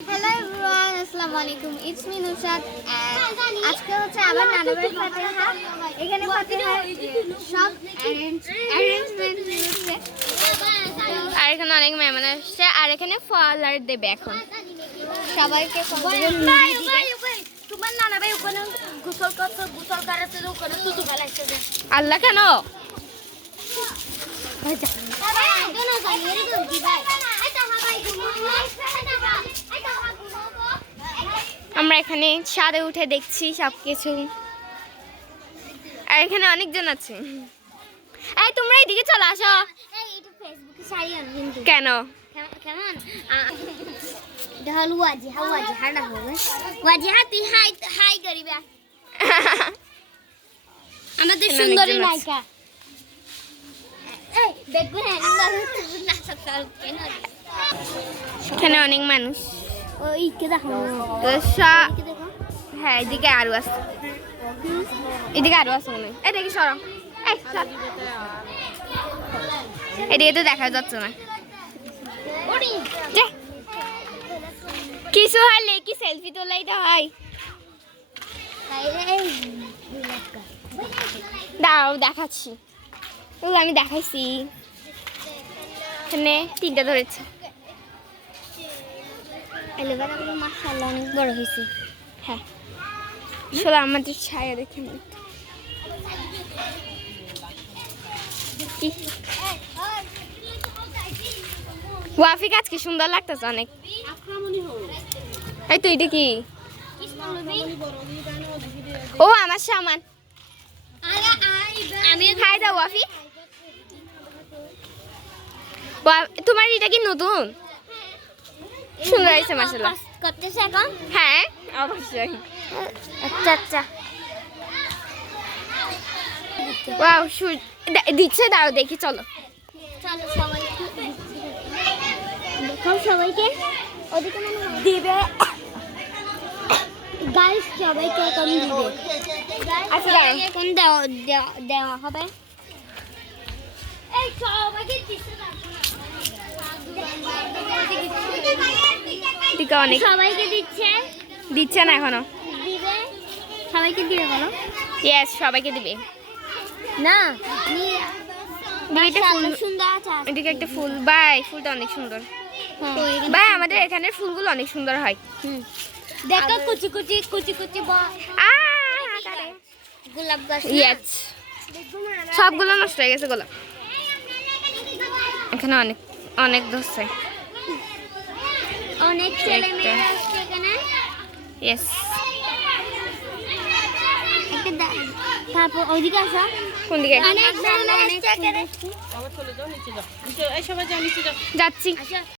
Hello everyone আসসালামু আলাইকুম it's me আজকে হচ্ছে আবার নানাবাড়ি ফাতেহা এখানে ফাতেহা সব অ্যারেঞ্জমেন্ট হচ্ছে আর এখানে অনেক মেহমান আসছে আর এখানে ফল আর দেবে এখন সবাইকে ভাই ভাই ভাই তোমার নানা ভাই ওখানে গোসল করছে গোসল ওখানে তুতু ফেলাইছে আল্লাহ কেন আমরা এখানে ছাদে উঠে দেখছি সব কিছু আর এখানে অনেকজন আছে। এই তোমরা এদিকে চলে আসো। কেন? কেমন? এটা হলো ওয়াজিহা ওয়াজিহাটা হবে ওয়াজিহা তুই হাই হাই করিবা আমাদের সুন্দরী নায়িকা। এখানে অনেক মানুষ। ওই কে দেখো। হ্যাঁ এদিকে আরও আছে। এদিকে আরও আছে মনে। এই দেখি, সর। এদিকে তো দেখা যাচ্ছে না। কিছু হলে কি সেলফি তোলাই তো হয়? দাও দেখাচ্ছি। আমি দেখাইছি। এখানে তিনটা ধরেছে। এলোভেরাগুলো মাশাআল্লাহ অনেক বড় হয়েছে। হ্যাঁ। আসলে আমাদের ছায়া দেখে মনে হচ্ছে। কি? সুন্দর লাগতেছে অনেক। এই তো, এটা কি? ও, আমার সামান। খাই দাও ওয়াফি ওয়া- তোমার এটা কি নতুন? সুন্দর হয়েছে মাসাল্লাহ করতেছে এখন হ্যাঁ অবশ্যই। আচ্ছা আচ্ছা। ওয়াও দিচ্ছে দাও দেখি চলো। চলো সবাইকে দেখো সবাইকে। ওদিকে দিবে। গাইস সবাইকে এখন দিবে। আচ্ছা এখন দেওয়া হবে। এই সবাইকে দিচ্ছে দিকে অনেক সবাইকে দিচ্ছে। দিচ্ছে না এখনও। দিবে? সবাইকে দিবে বলো। ইয়েস সবাইকে দিবে। না। এদিকে একটা ফুল। বাই ফুলটা অনেক সুন্দর। বাই আমাদের এখানে ফুলগুলো অনেক সুন্দর হয়। হুম। দেখো কুচি কুচি কুচি কুচি গোলাপ গাছ ইয়েস সবগুলো নষ্ট হয়ে গেছে গোলাপ। এখানে অনেক অনেক ধরছে। অনেক ছেলে মেয়ে আসছে এখানে। ইয়েস তারপর ওইদিকে আসো। কোন দিকে? অনেক ছেলে আসছে এখানে। যাচ্ছি। আসো।